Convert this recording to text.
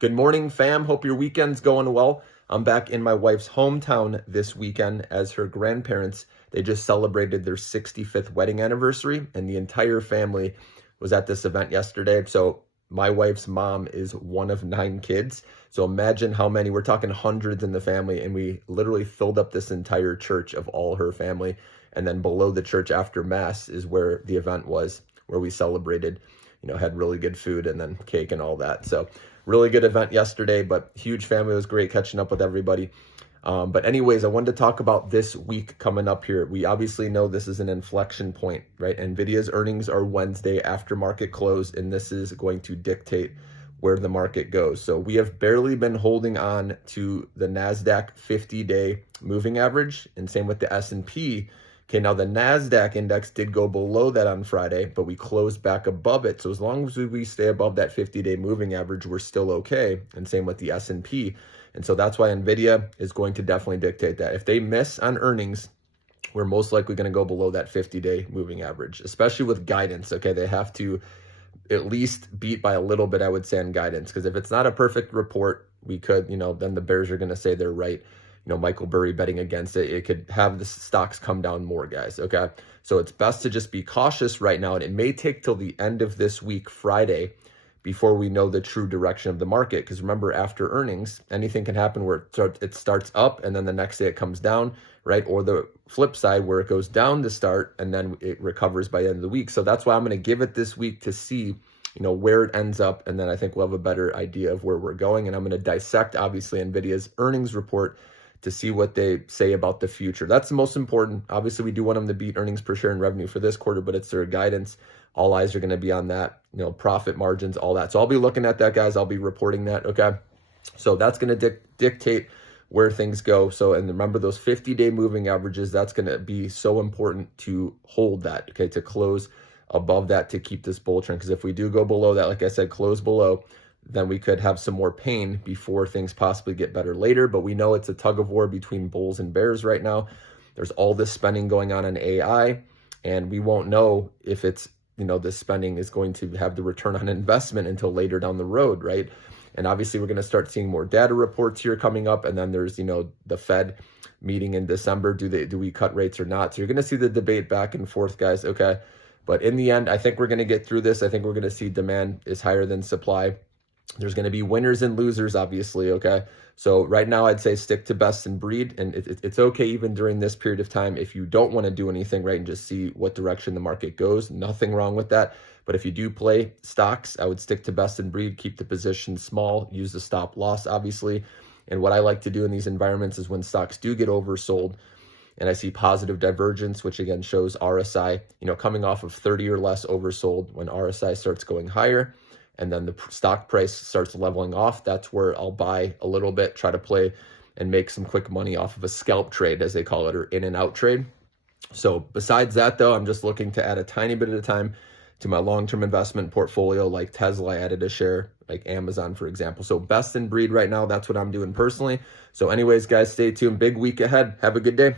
Good morning, fam. Hope your weekend's going well. I'm back in my wife's hometown this weekend as her grandparents, they just celebrated their 65th wedding anniversary, and the entire family was at this event yesterday. So my wife's mom is one of 9 kids. So imagine how many, we're talking hundreds in the family, and we literally filled up this entire church of all her family. And then below the church after mass is where the event was, where we celebrated, had really good food and then cake and all that. So really good event yesterday, but huge family. It was great catching up with everybody. But anyways, I wanted to talk about this week coming up here. We obviously know this is an inflection point, right? NVIDIA's earnings are Wednesday after market close, and this is going to dictate where the market goes. So we have barely been holding on to the NASDAQ 50-day moving average, and same with the S&P. Okay, now the NASDAQ index did go below that on Friday, but we closed back above it. So as long as we stay above that 50-day moving average, we're still okay. And same with the S&P. And so that's why NVIDIA is going to definitely dictate that. If they miss on earnings, we're most likely going to go below that 50-day moving average, especially with guidance. Okay, they have to at least beat by a little bit, I would say, on guidance. Because if it's not a perfect report, we could, then the bears are going to say they're right. Michael Burry betting against it, it could have the stocks come down more, guys. Okay. So it's best to just be cautious right now. And it may take till the end of this week, Friday, before we know the true direction of the market. Because remember, after earnings, anything can happen where it starts up and then the next day it comes down, right? Or the flip side where it goes down to start and then it recovers by the end of the week. So that's why I'm going to give it this week to see where it ends up. And then I think we'll have a better idea of where we're going. And I'm going to dissect, obviously, NVIDIA's earnings report to see what they say about the future. That's the most important. Obviously, we do want them to beat earnings per share and revenue for this quarter, but it's their guidance. All eyes are going to be on that, profit margins, all that. So I'll be looking at that, guys. I'll be reporting that, okay? So that's going to dictate where things go. So, and remember those 50-day moving averages, that's going to be so important to hold that, okay, to close above that to keep this bull trend. Because if we do go below that, like I said, close below, then we could have some more pain before things possibly get better later. But we know it's a tug of war between bulls and bears right now. There's all this spending going on in AI, and we won't know if it's, this spending is going to have the return on investment until later down the road, right? And obviously we're going to start seeing more data reports here coming up. And then there's, the Fed meeting in December. Do we cut rates or not? So you're going to see the debate back and forth, guys. Okay. But in the end, I think we're going to get through this. I think we're going to see demand is higher than supply. There's going to be winners and losers, obviously, okay? So right now, I'd say stick to best in breed, and it's okay even during this period of time if you don't want to do anything, right, and just see what direction the market goes. Nothing wrong with that. But if you do play stocks, I would stick to best in breed, keep the position small, use the stop loss, obviously. And what I like to do in these environments is when stocks do get oversold, and I see positive divergence, which again shows RSI, coming off of 30 or less oversold. When RSI starts going higher, and then the stock price starts leveling off, that's where I'll buy a little bit, try to play and make some quick money off of a scalp trade, as they call it, or in and out trade. So besides that, though, I'm just looking to add a tiny bit at a time to my long-term investment portfolio. Like Tesla, I added a share, like Amazon, for example. So best in breed right now, that's what I'm doing personally. So anyways, guys, stay tuned. Big week ahead. Have a good day.